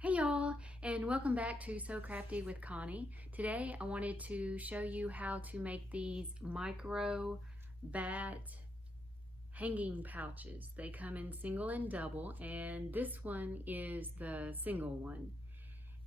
Hey y'all, and welcome back to So Crafty with Connie. Today I wanted to show you how to make these micro bat hanging pouches. They come in single and double, and this one is the single one.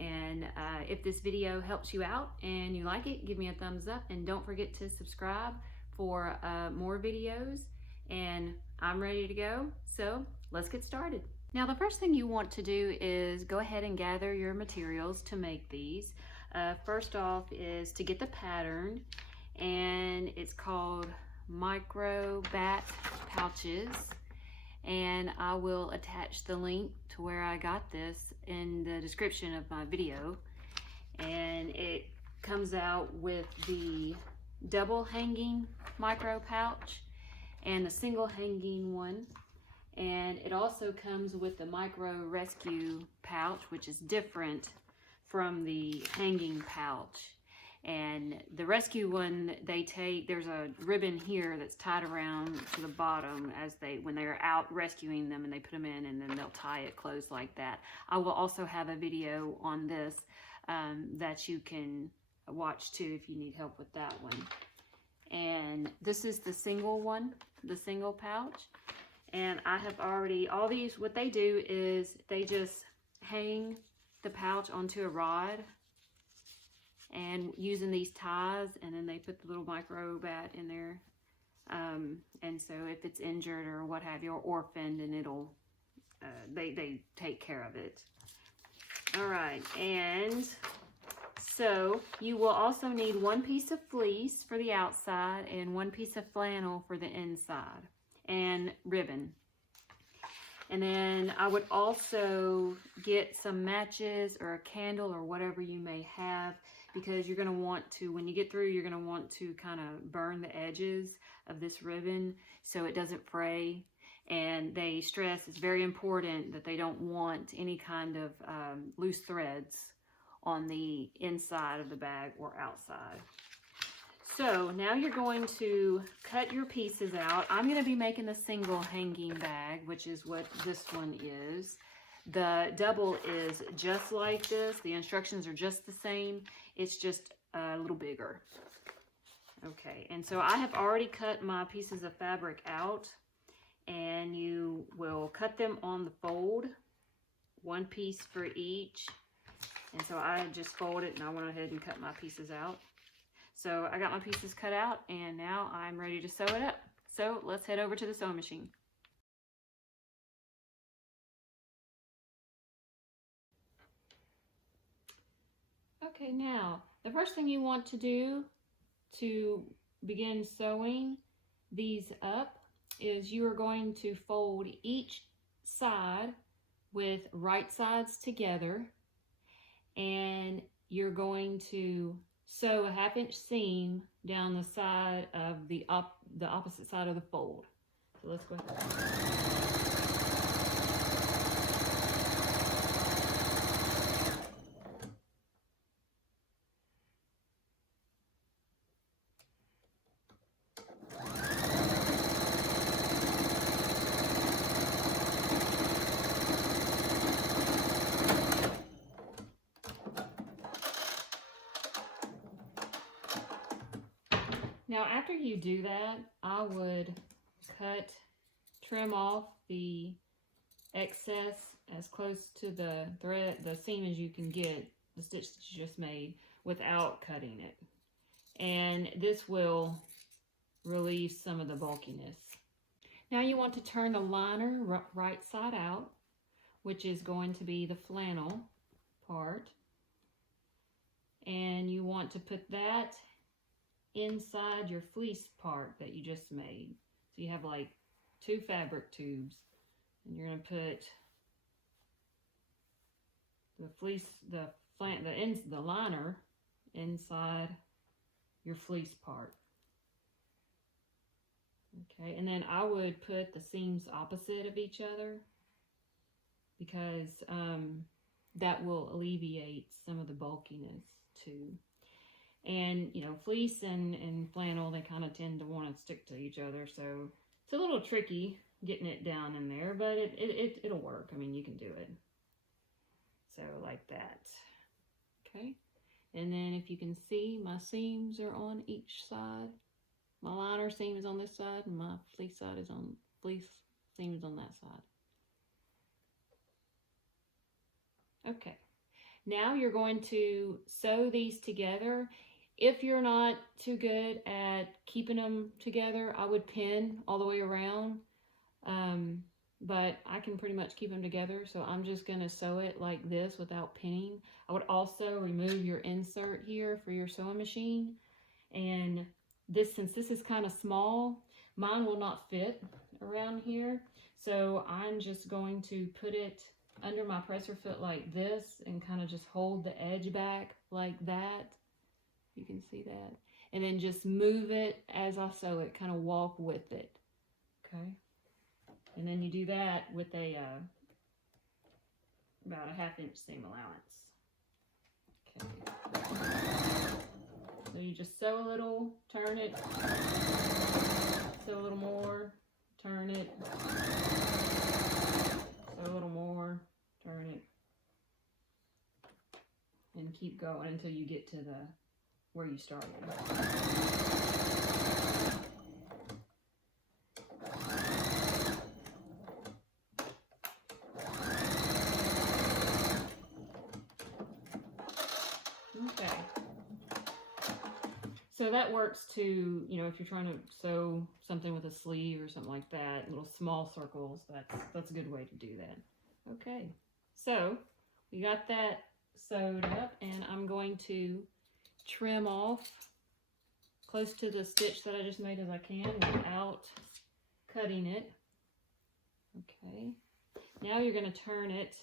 And if this video helps you out and you like it, give me a thumbs up, and don't forget to subscribe for more videos. And I'm ready to go, so let's get started. Now the first thing you want to do is go ahead and gather your materials to make these. First off is to get the pattern, and it's called Microbat Pouches, and I will attach the link to where I got this in the description of my video. And it comes out with the double hanging micro pouch and the single hanging one. And it also comes with the micro rescue pouch, which is different from the hanging pouch. And the rescue one, there's a ribbon here that's tied around to the bottom when they're out rescuing them, and they put them in, and then they'll tie it closed like that. I will also have a video on this that you can watch too if you need help with that one. And this is the single one, the single pouch. And I have already, all these, what they do is they just hang the pouch onto a rod and using these ties, and then they put the little microbat in there. And so if it's injured or what have you, or orphaned, and it'll, they take care of it. All right, and so you will also need one piece of fleece for the outside and one piece of flannel for the inside, and ribbon. And then I would also get some matches or a candle or whatever you may have, because you're going to want to, when you get through, you're going to want to kind of burn the edges of this ribbon so it doesn't fray. And they stress it's very important that they don't want any kind of loose threads on the inside of the bag or outside. So now you're going to cut your pieces out. I'm going to be making the single hanging bag, which is what this one is. The double is just like this. The instructions are just the same. It's just a little bigger. Okay, and so I have already cut my pieces of fabric out, and you will cut them on the fold, one piece for each. And so I just folded it, and I went ahead and cut my pieces out. So I got my pieces cut out, and now I'm ready to sew it up. So let's head over to the sewing machine. Okay, now the first thing you want to do to begin sewing these up is you are going to fold each side with right sides together, and you're going to sew a 1/2 inch seam down the side of the opposite side of the fold. So let's go ahead. Now after you do that, I would trim off the excess as close to the seam as you can get, the stitch that you just made, without cutting it. And this will relieve some of the bulkiness. Now you want to turn the liner right side out, which is going to be the flannel part. And you want to put that inside your fleece part that you just made. So you have like 2 fabric tubes, and you're going to put the fleece, the liner inside your fleece part. Okay, and then I would put the seams opposite of each other, because that will alleviate some of the bulkiness too. And, you know, fleece and flannel, they kind of tend to want to stick to each other. So it's a little tricky getting it down in there, but it'll work. I mean, you can do it. So like that. Okay. And then if you can see, my seams are on each side. My liner seam is on this side, and my fleece seam is on that side. Okay. Now you're going to sew these together. If you're not too good at keeping them together, I would pin all the way around. But I can pretty much keep them together, so I'm just going to sew it like this without pinning. I would also remove your insert here for your sewing machine. And since this is kind of small, mine will not fit around here. So I'm just going to put it under my presser foot like this and kind of just hold the edge back like that. You can see that. And then just move it as I sew it, kind of walk with it. Okay. And then you do that with about a 1/2 inch seam allowance. Okay. So you just sew a little, turn it, sew a little more, turn it, sew a little more, turn it, and keep going until you get to where you started. Okay. So that works to, you know, if you're trying to sew something with a sleeve or something like that, little small circles, that's a good way to do that. Okay, so we got that sewed up, and I'm going to trim off close to the stitch that I just made as I can without cutting it. Okay, now you're going to turn it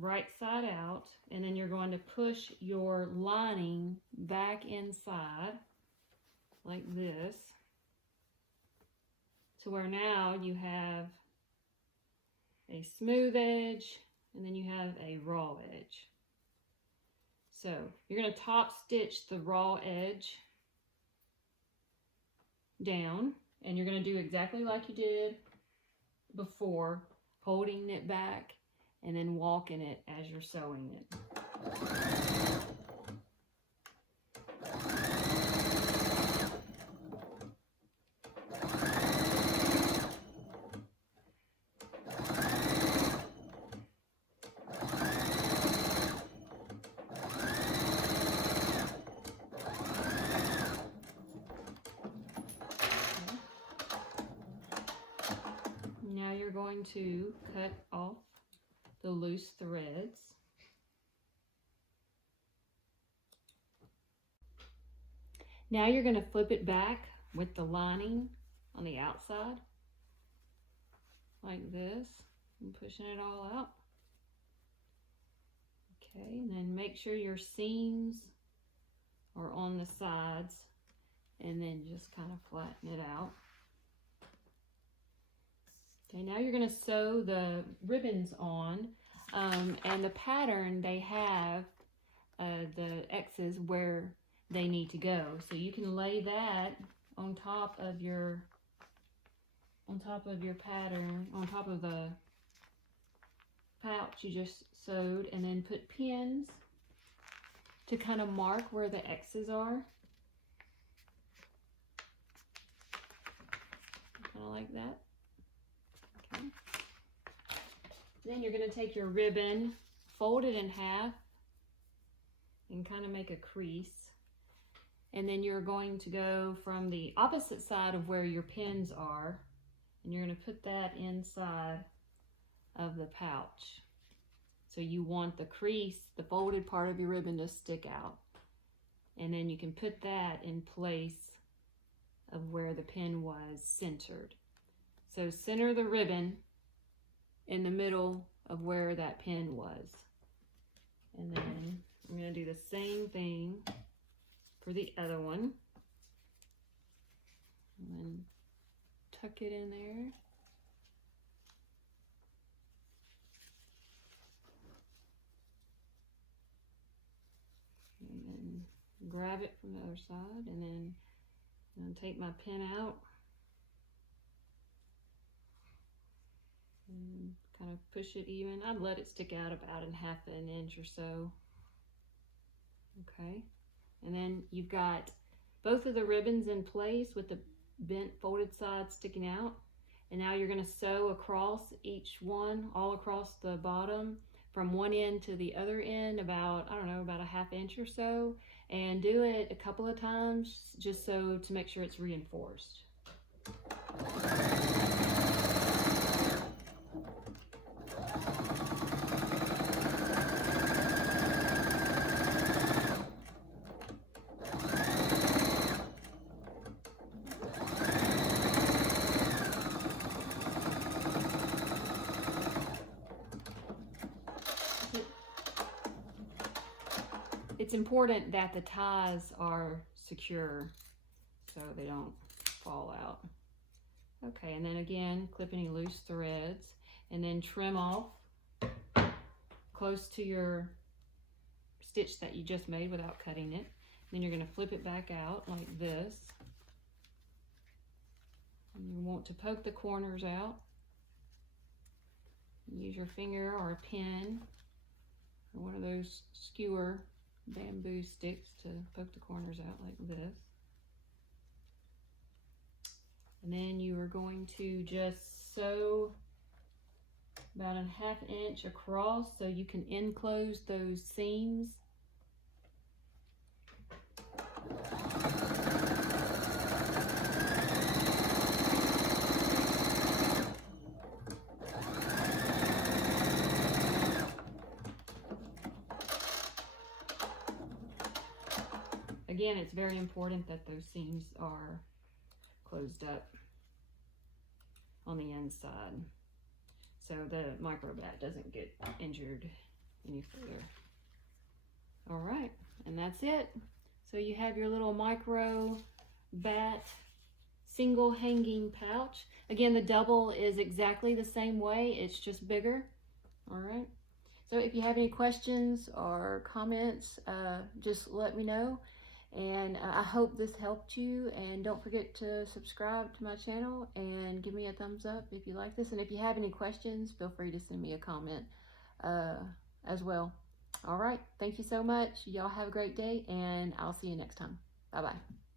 right side out, and then you're going to push your lining back inside like this, to where now you have a smooth edge and then you have a raw edge. So you're going to top stitch the raw edge down, and you're going to do exactly like you did before, holding it back and then walking it as you're sewing it. Now you're going to cut off the loose threads. Now you're going to flip it back with the lining on the outside like this and pushing it all out. Okay, and then make sure your seams are on the sides, and then just kind of flatten it out. Okay, now you're going to sew the ribbons on, and the pattern, they have the X's where they need to go. So you can lay that on top of your pattern, on top of the pouch you just sewed, and then put pins to kind of mark where the X's are. Kind of like that. Okay. Then you're going to take your ribbon, fold it in half, and kind of make a crease. And then you're going to go from the opposite side of where your pins are, and you're going to put that inside of the pouch. So you want the crease, the folded part of your ribbon, to stick out. And then you can put that in place of where the pin was centered. So center the ribbon in the middle of where that pin was. And then I'm going to do the same thing for the other one. And then tuck it in there. And then grab it from the other side, and then take my pin out and kind of push it even. I'd let it stick out about a half an inch or so. Okay, and then you've got both of the ribbons in place with the bent folded side sticking out. And now you're going to sew across each one, all across the bottom, from one end to the other end, about, I don't know, about a half inch or so. And do it a couple of times just so to make sure it's reinforced. It's important that the ties are secure so they don't fall out. Okay, and then again, clip any loose threads and then trim off close to your stitch that you just made without cutting it. Then you're going to flip it back out like this. And you want to poke the corners out. Use your finger or a pin or one of those skewer bamboo sticks to poke the corners out like this. And then you are going to just sew about a half inch across so you can enclose those seams. Again, it's very important that those seams are closed up on the inside so the microbat doesn't get injured any further. All right, and that's it. So you have your little microbat single hanging pouch. Again, the double is exactly the same way, it's just bigger. All right, so if you have any questions or comments, just let me know. And I hope this helped you, and don't forget to subscribe to my channel and give me a thumbs up if you like this. And if you have any questions, feel free to send me a comment as well. All right, thank you so much. Y'all have a great day, and I'll see you next time. Bye-bye.